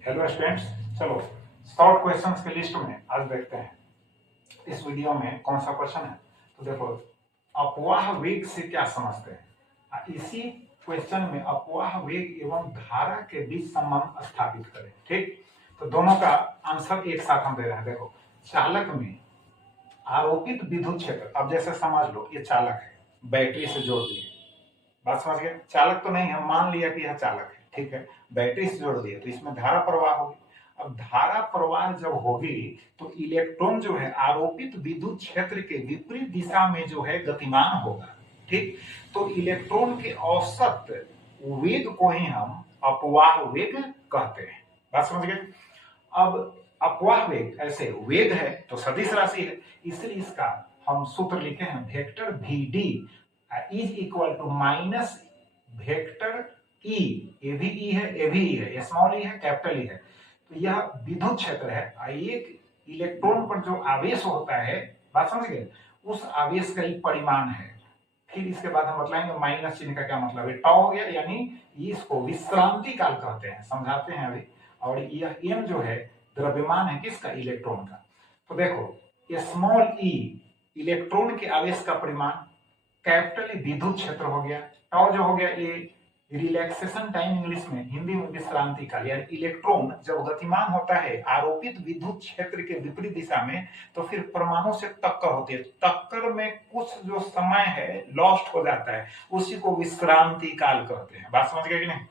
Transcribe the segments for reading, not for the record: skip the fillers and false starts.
Hello students, चलो short questions की list में आज देखते हैं इस वीडियो में कौन सा क्वेश्चन है। तो देखो, अपवाह वेग से क्या समझते हैं। इसी क्वेश्चन में अपवाह वेग एवं धारा के बीच संबंध स्थापित करें। ठीक, तो दोनों का आंसर एक साथ हम दे रहे हैं। देखो, चालक में आरोपित विद्युत क्षेत्र, अब जैसे समझ लो ये चालक है, बैटरी से जोड़ दिए, बात समझ गए। चालक तो नहीं है, मान लिया कि यह चालक है, ठीक है, बैटरी से जोड़ दिए तो इसमें धारा प्रवाह होगी। अब धारा प्रवाह जब होगी तो इलेक्ट्रॉन जो है आरोपित विद्युत क्षेत्र के विपरीत दिशा में जो है गतिमान होगा। ठीक, तो इलेक्ट्रॉन के औसत वेग को ही हम अपवाह वेग कहते हैं। बात समझ गए। अब अपवाह वेग ऐसे वेग है तो सदिश राशि है, इसलिए इसका हम सूत्र लिखे हैं vector V D is equal to minus vector E. A भी ई है, ए भी ई है, स्मॉल ई है, कैपिटल ई है। तो यह विद्युत क्षेत्र है। एक इलेक्ट्रॉन पर जो आवेश होता है, बात समझ गए, उस आवेश का ही परिमाण है। फिर इसके बाद हम बतलाएंगे माइनस चिन्ह का क्या मतलब है। टॉ हो गया, यानी इसको विश्रांति काल कहते हैं, समझाते हैं अभी। और यह एम जो है द्रव्यमान है किसका, इलेक्ट्रॉन का। तो देखो, स्मॉल ई इलेक्ट्रॉन के आवेश का परिमाण, कैपिटल विद्युत क्षेत्र हो गया, टॉ जो हो गया ये रिलैक्सेशन टाइम, इंग्लिश में, हिंदी में विश्रांति काल। यानी इलेक्ट्रॉन जब गतिमान होता है आरोपित विद्युत क्षेत्र के विपरीत दिशा में तो फिर परमाणु से टक्कर होती है। टक्कर में कुछ जो समय है लॉस्ट हो जाता है, उसी को विश्रांति काल कहते हैं। बात समझ गए कि नहीं।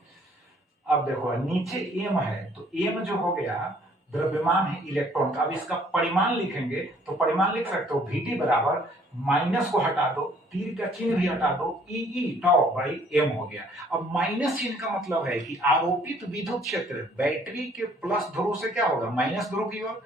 अब देखो, नीचे एम है तो एम जो हो गया द्रव्यमान है इलेक्ट्रॉन का। अब इसका परिमाण लिखेंगे तो परिमाण लिख सकते हो वीटी बराबर, माइनस को हटा दो, तीर का चिन्ह भी हटा दो, ई टॉ बाई एम हो गया। अब माइनस चिन्ह का मतलब है कि आरोपित विद्युत क्षेत्र बैटरी के प्लस ध्रुव से क्या होगा, माइनस ध्रुव की ओर,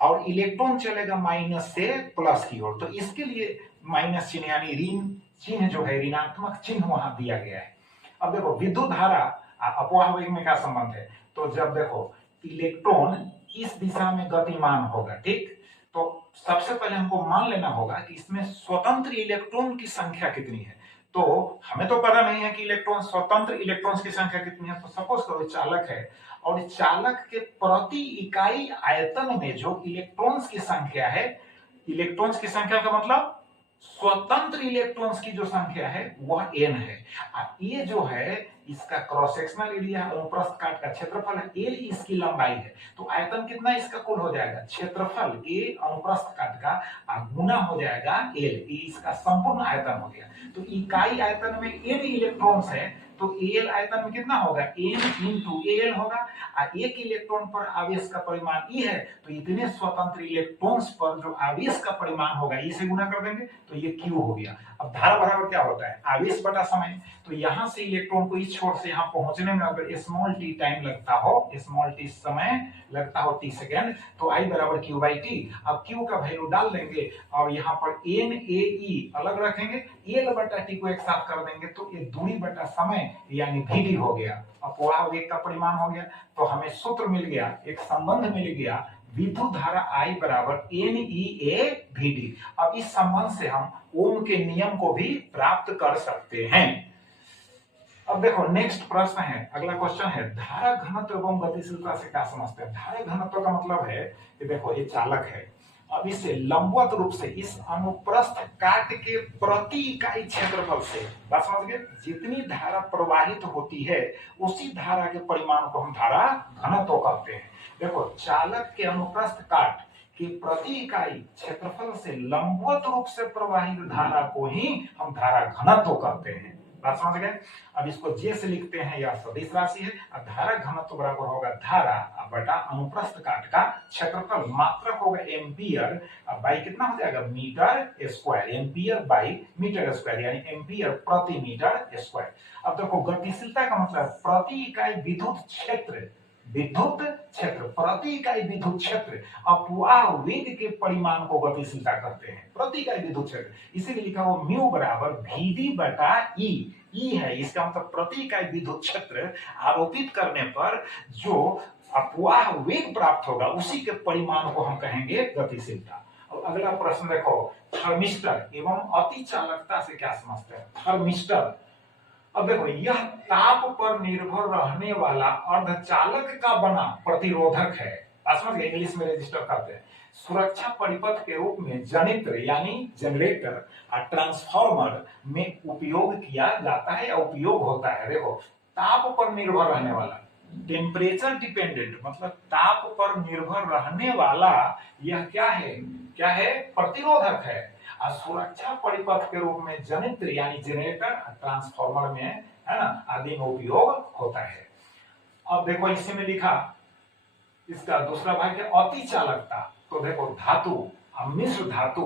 और इलेक्ट्रॉन चलेगा माइनस से प्लस की ओर। तो इसके लिए माइनस चिन्ह यानी ऋण चिन्ह जो है, ऋणात्मक चिन्ह वहां दिया गया है। अब देखो, विद्युत धारा अपवाह वेग में क्या संबंध है। तो जब देखो इलेक्ट्रॉन इस दिशा में गतिमान होगा, ठीक, तो सबसे पहले हमको मान लेना होगा कि इसमें स्वतंत्र इलेक्ट्रॉन की संख्या कितनी है। तो हमें तो पता नहीं है कि इलेक्ट्रॉन स्वतंत्र इलेक्ट्रॉन्स की संख्या कितनी है। तो सपोज करो चालक है और चालक के प्रति इकाई आयतन में जो इलेक्ट्रॉन्स की संख्या है, इलेक्ट्रॉन्स की संख्या का मतलब स्वतंत्र इलेक्ट्रॉन्स की जो संख्या है वह n है। ये जो है इसका क्रॉस सेक्शनल एरिया, अनुप्रस्थ काट का क्षेत्रफल है, एल इसकी लंबाई है। तो आयतन कितना इसका कुल हो जाएगा, क्षेत्रफल ए अनुप्रस्थ काट का गुना हो जाएगा एल, इसका संपूर्ण आयतन हो गया। तो इकाई आयतन में एन इलेक्ट्रॉन्स है तो एल आयतन में कितना होगा, एन इंटू एल होगा। एक इलेक्ट्रॉन पर आवेश का परिमाण ई है तो इतने स्वतंत्र इलेक्ट्रॉन्स पर जो आवेश का परिमाण होगा ई से गुना कर देंगे तो ये क्यू हो गया। अब धारा बराबर क्या होता है, आवेश बटा समय। तो यहां से इलेक्ट्रॉन को इस छोर से यहां पहुंचने में अगर स्मॉल टी टाइम लगता हो, स्मॉल टी समय लगता हो टी सेकेंड, तो आई बराबर क्यू बाई टी। अब क्यू का वैल्यू डाल देंगे और यहाँ पर एन ए ई अलग रखेंगे, एल बटा टी को एक साथ कर देंगे तो ये दूरी बटा समय यानी वीडी हो गया। अपवाह वेग का परिमाण हो गया। तो हमें सूत्र मिल गया, एक संबंध मिल गया, विद्युत धारा I बराबर N E A V D. अब इस संबंध से हम ओम के नियम को भी प्राप्त कर सकते हैं। अब देखो नेक्स्ट प्रश्न है, अगला क्वेश्चन है, धारा घनत्व एवं गतिशीलता से क्या समझते हैं। धारा घनत्व का मतलब है कि देखो ये चालक है, अब इसे लंबवत रूप से इस अनुप्रस्थ काट के प्रति इकाई क्षेत्रफल से, बात समझ गए, जितनी धारा प्रवाहित होती है उसी धारा के परिमाण को हम धारा घनत्व कहते हैं। देखो, चालक के अनुप्रस्थ काट कि प्रति इकाई क्षेत्रफल से लंबवत रूप से प्रवाहित धारा को ही हम धारा घनत्व कहते हैं। बात समझ गए। अब इसको जे से लिखते हैं, यह सदिश राशि है। अब धारा घनत्व बराबर होगा धारा बटा अनुप्रस्थ काट का क्षेत्रफल, मात्रक होगा एम्पियर, बाई कितना हो जाएगा, metre square, ampere by metre square यानी एम्पियर प्रति मीटर स्क्वायर। अब देखो गतिशीलता का मतलब प्रति इकाई विद्युत क्षेत्र, विद्युत क्षेत्र प्रति इकाई विद्युत क्षेत्र अपवाह वेग के परिमाण को गतिशीलता कहते हैं, प्रति इकाई विद्युत क्षेत्र। इसीलिए लिखा हुआ म्यू बराबर वीडी बटा ई, ई है इसका मतलब प्रति इकाई विद्युत क्षेत्र आरोपित करने पर जो अपवाह वेग प्राप्त होगा उसी के परिमाण को हम कहेंगे गतिशीलता। और अगला प्रश्न देखो, थर्मिस्टर एवं अति चालकता से क्या समझते हैं। थर्मिस्टर अब देखो यह ताप पर निर्भर रहने वाला अर्धचालक का बना प्रतिरोधक है। समझ गए, इंग्लिश में रजिस्टर करते हैं। सुरक्षा परिपथ के रूप में जनित्र यानी जनरेटर और ट्रांसफार्मर में उपयोग किया जाता है या उपयोग होता है। देखो ताप पर निर्भर रहने वाला, टेम्परेचर डिपेंडेंट मतलब ताप पर निर्भर रहने वाला, यह क्या है प्रतिरोधक है। और सुरक्षा परिपथ के रूप में जनित्र यानी जनरेटर ट्रांसफार्मर में है ना आदि में उपयोग होता है। अब देखो इसी में लिखा इसका दूसरा भाग है अति चालकता। तो देखो धातु और मिश्र धातु,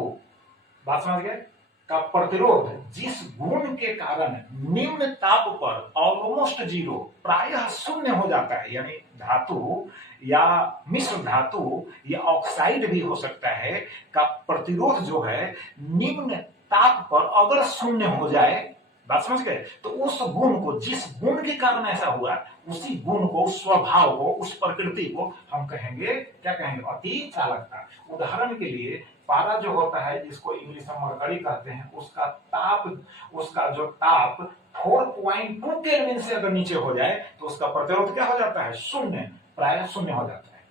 बात समझ गए, का प्रतिरोध जिस गुण के कारण निम्न ताप पर ऑलमोस्ट जीरो प्रायः शून्य हो जाता है, यानी धातु या मिश्र धातु या ऑक्साइड भी हो सकता है, का प्रतिरोध जो है निम्न ताप पर अगर शून्य हो जाए, बात समझ गए, तो उस गुण को, जिस गुण के कारण ऐसा हुआ, उसी गुण को, उस स्वभाव को, उस प्रकृति को हम कहेंगे, क्या कहेंगे, अति चालकता। उदाहरण के लिए पारा जो होता है, जिसको इंग्लिश में मरकरी कहते हैं, उसका जो ताप 4.2 केल्विन से अगर नीचे हो जाए तो उसका प्रतिरोध क्या हो जाता है, शून्य, प्रायः शून्य हो जाता है।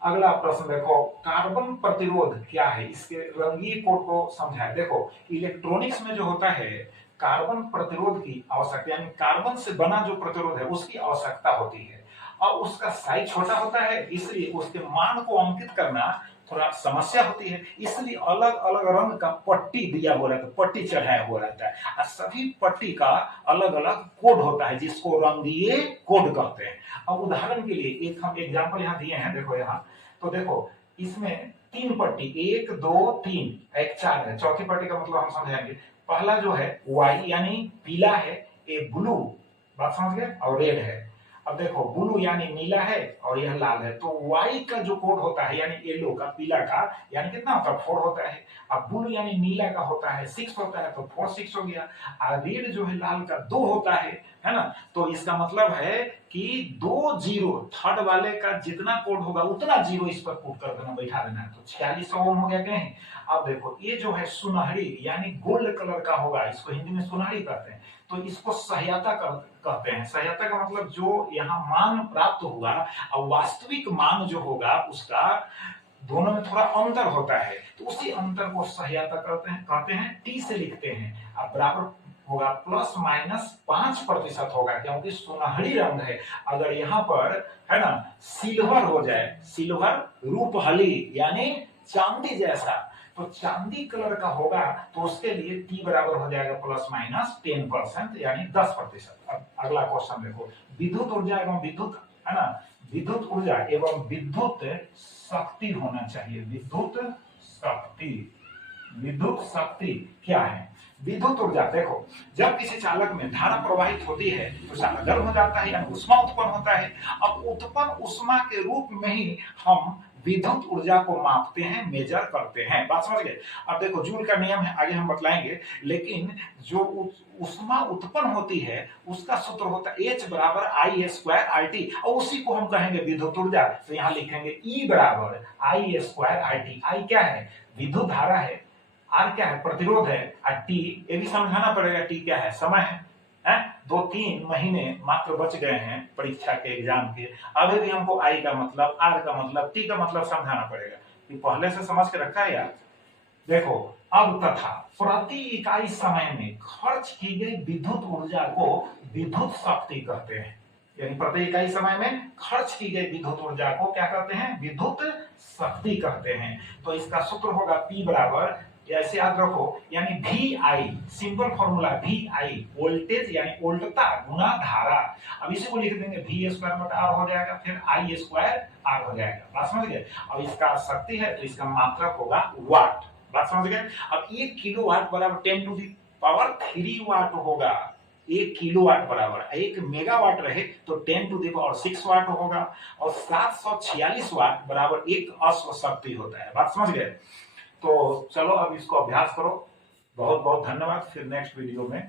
अगला प्रश्न देखो, कार्बन प्रतिरोध क्या है, इसके रंगीन कोड को समझाए। देखो इलेक्ट्रॉनिक्स में जो होता है कार्बन प्रतिरोध की आवश्यकता, यानी कार्बन से बना जो प्रतिरोध है उसकी आवश्यकता होती है, और उसका साइज छोटा होता है, इसलिए उसके मान को अंकित करना थोड़ा समस्या होती है, इसलिए अलग अलग रंग का पट्टी दिया हुआ रहता है, पट्टी चढ़ाया हुआ रहता है, और सभी पट्टी का अलग अलग कोड होता है जिसको रंगीय कोड कहते हैं। अब उदाहरण के लिए एक हम एग्जाम्पल यहाँ दिए हैं, देखो यहाँ, तो देखो इसमें 3 पट्टी, 1 2 3, एक 4 है, चौथी पट्टी का मतलब हम समझाएंगे। पहला जो है वाई यानी पीला है, ए ब्लू, बात समझ गए, और रेड है। अब देखो ब्लू यानी नीला है और यह लाल है, तो वाई का जो कोड होता है यानी येलो का, पीला का, यानी कितना होता है, 4 होता है। अब ब्लू यानी नीला का होता है 6 होता है, तो 4 6 हो गया। और रेड जो है लाल का 2 होता है ना, तो इसका मतलब है कि 2 जीरो, थर्ड वाले का जितना कोड होगा उतना जीरो इस पर पुट कर देना, बैठा देना, तो 46 ओम हो गया कि नहीं। अब देखो ये जो है सुनहरी यानी गोल्ड कलर का होगा, इसको हिंदी में सुनहरी कहते हैं, तो इसको सहायता कहते हैं। सहायता का मतलब जो यहाँ मान प्राप्त हुआ और वास्तविक मान जो होगा उसका दोनों में थोड़ा अंतर होता है, तो उसी अंतर को सहायता कहते हैं, टी से लिखते हैं। अब बराबर होगा ±5% होगा, क्योंकि सुनहरी रंग है। अगर यहाँ पर है ना सिल्वर हो जाए, सिल्वर रूपहली यानी चांदी जैसा, तो चांदी कलर का होगा, तो उसके लिए टी बराबर हो जाएगा ±10% यानी 10%। अब अगला क्वेश्चन देखो, विद्युत ऊर्जा एवं विद्युत, है ना, विद्युत ऊर्जा एवं विद्युत शक्ति होना चाहिए। विद्युत शक्ति क्या है? विद्युत ऊर्जा, देखो जब किसी चालक में धारा प्रवाहित होती है तो चालक गर्म हो जाता है, यानी ऊष्मा उत्पन्न होता है। अब उत्पन्न ऊष्मा के रूप में ही हम विद्युत ऊर्जा को मापते हैं, मेजर करते हैं, बात समझ गए। अब देखो जूल का नियम है, आगे हम बतलाएंगे, लेकिन जो ऊष्मा उत्पन्न होती है उसका सूत्र होता है H बराबर I² और उसी को हम कहेंगे विद्युत ऊर्जा। तो यहाँ लिखेंगे E बराबर I², I क्या है, विद्युत धारा है, R क्या है, प्रतिरोध है, और T ये भी समझाना पड़ेगा, T क्या है, समय है। 2-3 महीने मात्र बच गए हैं परीक्षा के एग्जाम के, अभी भी हमको आई का मतलब, आर का मतलब, टी का मतलब समझाना पड़ेगा, कि पहले से समझ के रखा है यार। देखो अब तथा प्रति इकाई समय में खर्च की गई विद्युत ऊर्जा को विद्युत शक्ति कहते हैं, यानी प्रति इकाई समय में खर्च की गई विद्युत ऊर्जा को क्या कहते हैं, विद्युत शक्ति कहते हैं। तो इसका सूत्र होगा P बराबर, ऐसे याद रखो, यानी VI, simple formula VI, voltage यानी वोल्टता गुना धारा। अब इसी को लिख देंगे V²/R हो जाएगा, फिर I²R हो जाएगा, बात समझ गए। अब इसका शक्ति है तो इसका मात्रक होगा वाट, बात समझ गए। अब 1 किलोवाट बराबर 10⁻³ वाट होगा, 1 किलोवाट बराबर 1 मेगावाट रहे तो 10⁻6 वाट होगा, और 746 वाट बराबर 1 अश्व शक्ति होता है, बात समझ गए। तो चलो अब इसको अभ्यास करो। बहुत बहुत धन्यवाद, फिर नेक्स्ट वीडियो में